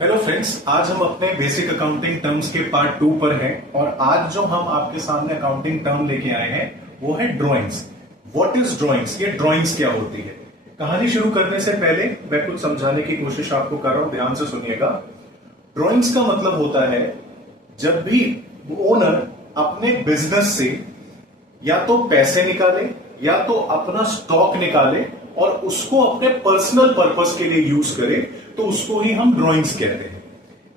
Hello friends, आज हम अपने बेसिक अकाउंटिंग टर्म्स के पार्ट 2 पर हैं और आज जो हम आपके सामने अकाउंटिंग टर्म लेके आए हैं वो है ड्राइंग्स। What is drawings? ये ड्राइंग्स क्या होती है? कहानी शुरू करने से पहले मैं कुछ समझाने की कोशिश आपको कर रहा हूं, ध्यान से सुनिएगा। ड्राइंग्स का मतलब होता है जब भी ओनर अपने बिजनेस से या तो पैसे निकाले या तो अपना स्टॉक निकाले और उसको अपने पर्सनल पर्पस के लिए यूज करे तो उसको ही हम ड्राइंग्स कहते हैं।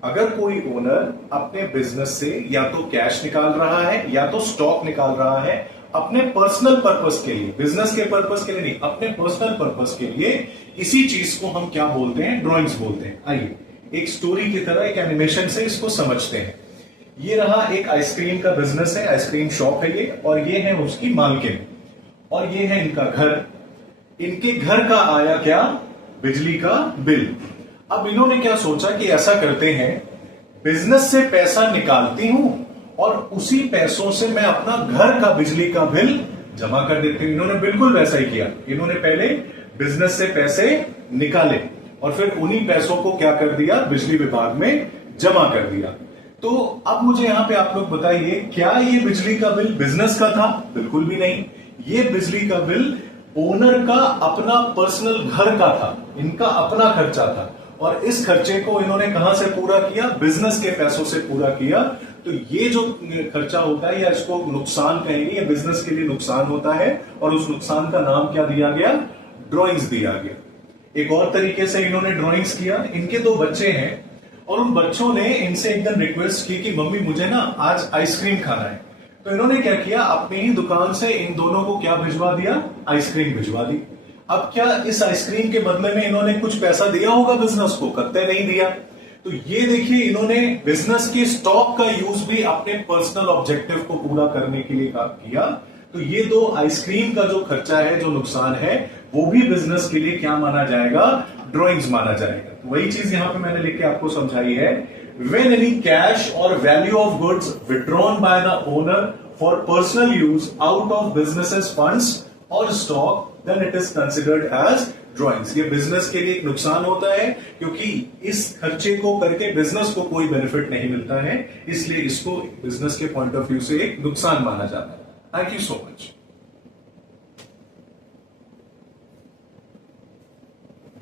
अगर कोई ओनर अपने बिजनेस से या तो कैश निकाल रहा है या तो स्टॉक निकाल रहा है अपने पर्सनल पर्पस के लिए, बिजनेस के पर्पस के लिए नहीं, अपने पर्सनल पर्पस के लिए, इसी चीज को हम क्या बोलते हैं? ड्राइंग्स बोलते हैं। आइए एक स्टोरी की तरह, एक एनिमेशन से इसको समझते हैं। ये रहा एक आइसक्रीम का बिजनेस है, आइसक्रीम शॉप है ये, और ये है उसकी मालकिन और ये है इनका घर। इनके घर का आया क्या? बिजली का बिल। अब इन्होंने क्या सोचा कि ऐसा करते हैं, बिजनेस से पैसा निकालती हूं और उसी पैसों से मैं अपना घर का बिजली का बिल जमा कर देती हूं। इन्होंने बिल्कुल वैसा ही किया। इन्होंने पहले बिजनेस से पैसे निकाले और फिर उन्हीं पैसों को क्या कर दिया? बिजली विभाग में जमा कर दिया। तो अब मुझे यहां पे आप लोग बताइए, क्या ये बिजली का बिल बिजनेस का था? बिल्कुल भी नहीं। ये बिजली का बिल ओनर का अपना पर्सनल घर का था, इनका अपना खर्चा था और इस खर्चे को इन्होंने कहां से पूरा किया? बिजनेस के पैसों से पूरा किया। तो ये जो खर्चा होता है या इसको नुकसान कहेंगे, ये बिजनेस के लिए नुकसान होता है और उस नुकसान का नाम क्या दिया गया? ड्राइंग्स दिया गया। एक और तरीके से इन्होंने ड्राइंग्स किया। इनके 2 बच्चे हैं और उन बच्चों ने इनसे एकदम रिक्वेस्ट की कि मम्मी मुझे ना आज आइसक्रीम खाना है। तो इन्होंने क्या किया? अपनी ही दुकान से इन दोनों को क्या भिजवा दिया? आइसक्रीम भिजवा दी। अब क्या इस आइसक्रीम के बदले में इन्होंने कुछ पैसा दिया होगा बिजनेस को? कतई नहीं दिया। तो ये देखिए, इन्होंने बिजनेस के स्टॉक का यूज भी अपने पर्सनल ऑब्जेक्टिव को पूरा करने के लिए किया। तो ये 2 आइसक्रीम का जो खर्चा है, जो नुकसान है, वो भी बिजनेस के लिए क्या माना जाएगा? ड्राइंग्स माना जाएगा। तो वही चीज यहां पे मैंने लिख के आपको समझाई है। When any cash or value of goods withdrawn by the owner for personal use out of business's funds or stock, then it is considered as drawings. ये बिजनेस के लिए एक नुकसान होता है क्योंकि इस खर्चे को करके बिजनेस को कोई बेनिफिट नहीं मिलता है, इसलिए इसको बिजनेस के पॉइंट ऑफ व्यू से एक नुकसान माना जाता है। Thank you so much.